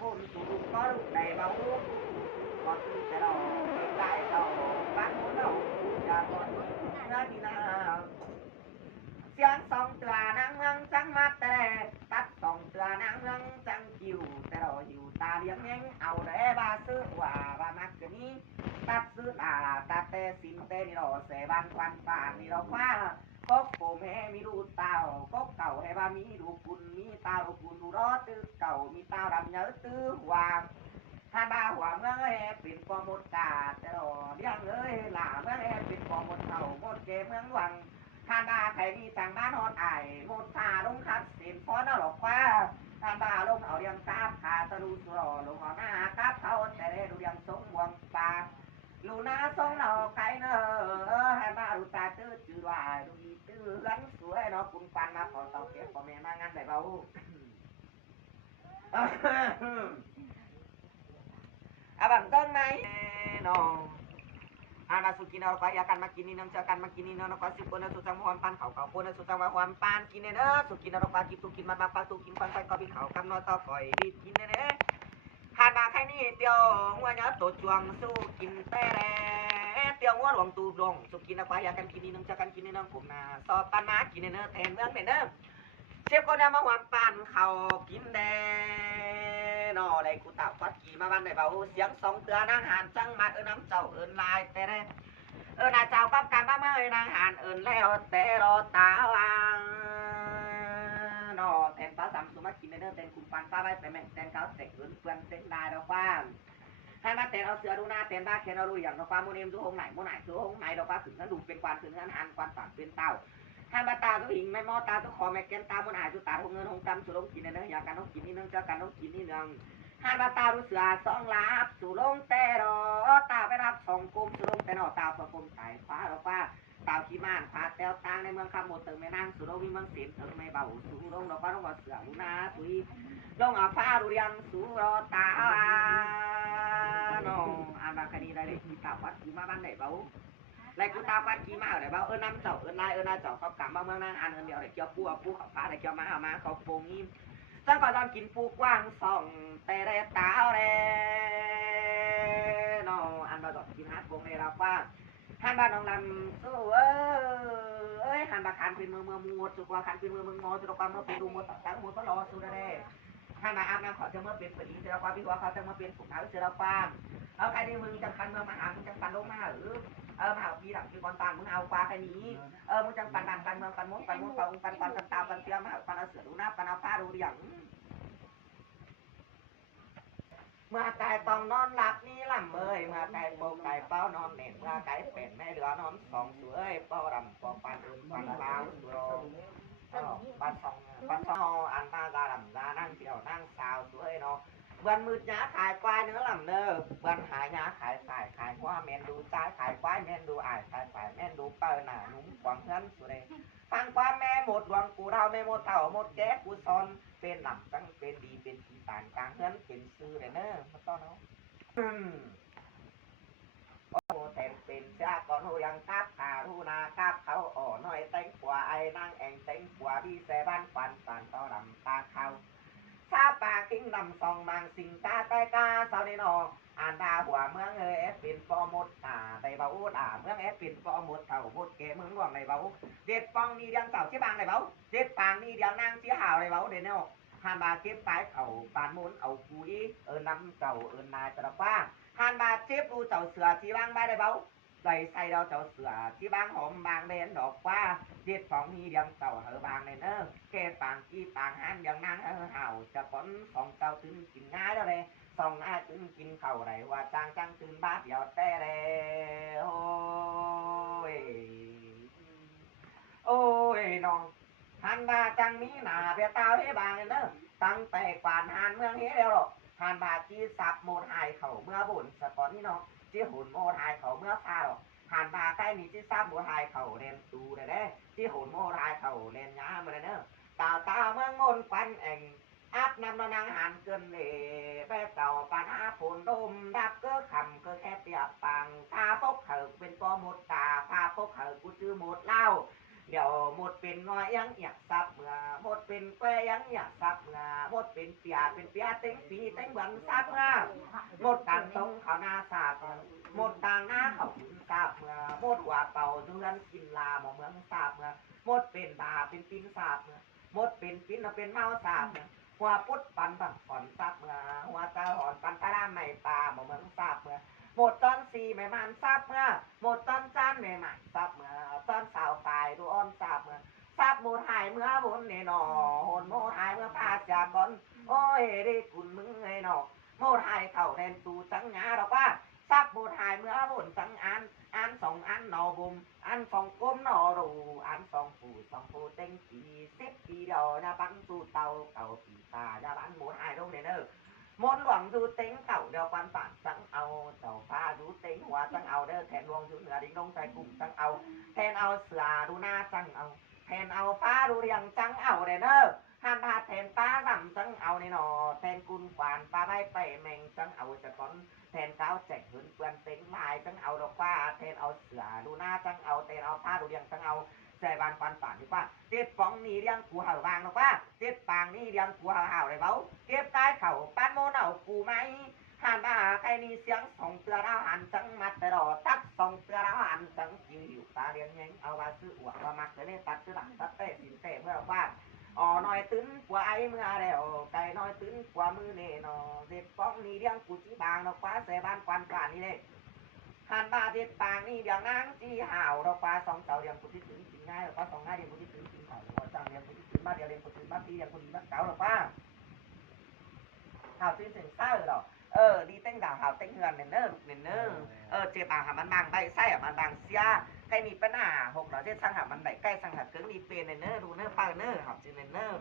phun chủ có lúc đầy bao lúc còn từ cái đầu cái đầu bán muốn đầu nhà còn ra đi nào sáng sông tựa nắng nắng trắng mắt tè tắt sông tựa nắng nắng trắng chiều tè đầu chiều ta liếng nhanh ao để ba sư hòa ba mắc cái ní tắt sư ta tè xin tè đi đồ sẽ ban quan phản đi đồ khoa có cổ mẹ mi đu tao có cầu hay ba mi đu cùn mi tao đu cùn đu đó tư cầu mi tao đầm nhớ tư hoàng hai ba hoàng ơi biển có một cả tè đồ điang ơi là ơi biển có một thầu một kế mương hoàng hai ba thầy đi sang bán hot ải một xà lông khát xịn phó nó lộc qua hai ba lông ở điang cáp khá ta đu sủa lông ở na cáp thao tè đê đu điang sống buông ba lù na sống nào cái nữa hai ba đu ta tư chữ đoài đu đi tư gắn suối nó cũng quan mà còn tàu kia của mẹ mang ăn để bao à bằng cân này nó anak suki na kaya akan makini nang cakan makini na kasi ko na susang muhan pan kau ko na susang muhan pan kini na suki na pagi tukin man mapal tukin pan sai ko bi kau kam no to koi bi kini ne han ma khai ni tiêu ngua nhớ tổ chuang su kin te re tiêu ngua luang tu luang suki na kaya akan kini nang cakan kini nang kum na so pan ma kini na ten mương ne na xếp con em muhan pan kau kin de nó đây cụ tạo phát kỳ mà ban này bảo xiếng sóng tưa đang hàn trăng mặt ơn nắm chậu ơn lại tê đây ơn là chào các cam bác ơi đang hàn ơn leo tê ro táo nó tên phá sắm số mắt kín đây tên cùng pan phá bay tên mẹ tên cáo tên ơn phương tên đài đó qua hai mắt tên ở sữa đu na tên ba khen nó luiอย่างnó qua môn em số hôm này số hôm này đó qua thử nó đủเป็นquan thử nó hàn quan phảnเป็นtao hai ba taoก็หิงไม่มอตาก็คอแม่แกนตาบนหายสุตาหงเงินหงจำสุลงกินเนี่ยอยากการน้องกินนี่นึงจะการน้องกินนี่นึงhai ba taoรู้เสือสองลาบสุลงแต่รอตาไปรับสองกุมสุลงแต่นอตาประกมสายฟ้าเราฟ้าตาขี้ม่านฟ้าแต้วตางในเมืองคำหมดตึงไม่นั่งสุลงมีเมืองเสียนตึงไม่เบาสุลงเราก็ต้องว่าเสือลูนาสุยลงอ่ะฟ้าดูยังสุรอตาน้องอันว่าคดีได้ที่ตาวัดกูมาบ้านไหนเบาlại cụ tao phát chi mà ở đây bao ơn năm chậu ơn lai chậu có cảm bao mang năng ăn ơn điều để cho pu khẩu phá để cho má không phù nghiêm chắc còn đang kín pu quang sòng tê đê táo đê nó ăn bao giọt kín hát vùng này là qua hai ba đồng làm su ơi hai ba khăn pin mưa mua su qua khăn pin mưa ngó su qua mưa pin du mua tao mua có lo su đây hai ba ăn khỏi cho mưa pin phải đi su qua biết qua cho mưa pin phục áo su qua ở cái đi mừng chẳng khăn mưa mà ăn chẳng khăn đâu mà ở mà học đi đọc chứ con toàn muốn ao qua cái ní muốn chẳng pan muốn pan tao pan tiêm mà pan sửa đủ nắp pan phá đủ điểm mà cái tòng non lạc ní làm ơi mà cái bầu cái bao non nền ra cái bền mẹ đứa non sòng suối bao đầm pan bao rồi pan sòng ăn ta ra đầm ra năng chiều năng xào suối nóวันมืดหยาขายควายเนื้อลำเนอวันหายหยาขายสายขายว่าแมนดูซ้ายขายควายแมนดูอ่ายขายสายแมนดูเปิลหนาหนุ่มกวางเงินสุดเลยฟังความแม่หมดหวังกูเราไม่หมดเต่าหมดแก๊กูซอนเป็นหลับจังเป็นดีเป็นสีตานกลางเงินเป็นซื้อเลยเนอมาต้อนเอาโอ้แต่เป็นชาก่อนหูยังคาบขาหูนาคาบเขาอ่อน้อยเต็งกว่าไอ้นางแองเต็งกว่าพี่แซ่บ้านฟันฟันต่อดำตาเขาซาปากิ้งนำซองมังสิงตาใต้กาเสาเนนออ่านดาหัวเมืองเอฟเป็นฟอมดไตเบาเมืองเอฟเป็นฟอมดเท่าบดเกเมืองหลวงในเบาเด็ดฟองนี่เดียงเก่าเชี่ยบางในเบาเด็ดปางนี่เดียงนางเชี่ยหาวในเบาเด่นเนาะฮันบาเก็บปลายเข่าปานมุนเอาคุยน้ำเก่านายตะว่าฮันบาเจ็บดูเจ้าเสือที่บางใบในเบาใส่เราเจ้าเสือที่บางหอมบางเบนดอกว่าเด็ดฟองนี่เดียงเก่าเหอบางในเนอแก่ปางกี้ปางหันอย่างนางเห่าจะก้นสองเจ้าถึงกินง่ายแล้วเลยสองง่ายถึงกินเข่าไหนว่าจางตื่นบ้าเดียวแต่เลยโอ้ยน้องฮันบาจังมีหนาเปียตาให้บางเนอตั้งแต่กวานฮันเมืองเฮ้แล้วหรอกฮันบาจีสับโมดหายเข่าเมื่อบุญสะก้อนนี่น้องจีหุ่นโมดหายเข่าเมื่อพาหรอกหันบาใกล้นี่จีซับโมดหายเข่าเรียนตูเลยเด้จีหุ่นโมดหายเข่าเรียนยามาเลยเนอตาเมืองมนควันเองอาบน้ำนางหันเกินเล่แม่เก่าปานาผลดมดับก็คำก็แค่เปียกปังตาพกเถิกเป็นปอหมดตาพาพกเถิกกูจื้อหมดเล่า เดี๋ยวหมดเป็นน้อยยังอยากซับเมื่อหมดเป็นแกยังอยากซับเมื่อหมดเป็นเปียเต็งปีเต็งวันซับเมื่อหมดต่างทรงเขาหน้าซับหมดต่างหน้าเขาขุนซับเมื่อหมดหัวเป่าเดือนกินลาหมอเมืองซับเมื่อหมดเป็นบาเป็นปิ้นซับเมื่อหมดเป็นปิ้นเป็นเมาซับเมื่อหัวพุดปันบังฝอนซับเมื่อหัวตาหอนปันตาด้ามไม่ปลาหมอเมืองซับเมื่อหมดตอนสี่ไม่มันซับเมื่อหมดตอนจานไม่มันซับเมื่อตอนสาวฝ่ายดูอ่อนซับเมื่อซับหมดหายเมื่อบุญเนี่ยหนอหนหมดหายเมื่อพาจากก่อนโอ้ยได้คุณมึงไอ้หนอหมดหายเข่าแทนตูจังงาดอกว่าซับหมดหายเมื่อบุญจังอันสองอันหนอบุมอันสองก้มหนอรูอันสองปูเต็งปี10 ปีเดียวนะบังตูเตาเก่าปีตาจะบังหมดหายลงเนี่ยเนอมนหวังดูเต็งเก่าเดียวปันป่านจังเอาเจ้าฟ้าดูเต็งหัวจังเอาเด้อแทนดวงอยู่เหนือดิ้งลงใจกลุ่มจังเอาแทนเอาเสือดูหน้าจังเอาแทนเอาฟ้าดูเรียงจังเอาเด้อเนอห้ามพาแทนฟ้าสั่งจังเอาในหนอแทนกุนขวานฟ้าใบไปแมงจังเอาจะก้อนแทนเก้าแจกหืนเปื่อนเต็งลายจังเอาดอกฟ้าแทนเอาเสือดูหน้าจังเอาแทนเอาฟ้าดูเรียงจังเอาใส่บานปันป่านดีกว่าเจ็ดฟองนี่เรียงกูเห่าวางหรอกว่าเจ็ดปางนี่เรียงกูเห่าเลยเบ้าเก็บใต้เข่าปั้นโมนเอากูไหมหันมาใครนี่เสียงส่งเตือเราหันจังมัดแต่รอตัดส่งเตือเราหันจังยือยู่ตาเรียงยังเอามาซื้ออวดมามักเลยตัดซื้อหลังตัดเตะสินเตะเมื่อว่าอ๋อน้อยตื้นกว่าไอ้เมื่อแล้วไก่น้อยตื้นกว่ามือเน่นอเจ็ดฟองนี่เรียงกูจีบางดอกฟ้าใส่บ้านควันกว่านี่เลยหันมาเจ็ดปางนี่เดียงนางจีห่าวดอกฟ้าสองเต่าเดียงกูที่ถึงจริงง่ายดอกฟ้าสองง่ายเดียงกูที่ถึงจริงห่าวดอกฟ้าจังเดียงกูที่ถึงมาเดียวเดียงกูถึงมาตีเดียงกูดีมาเก๋าดอกฟ้าห่าวตื้นถึงเศร้าดอกđi tên đảo hào tên hườn nền nơ chế bảo hàm ăn bằng bay say hàm ăn bằng xia cây mì bên à hộp đó trên sang hàm ăn đẩy cây sang hàm cứng đi về nền nơ đủ nơ bao nơ học chữ nền nơ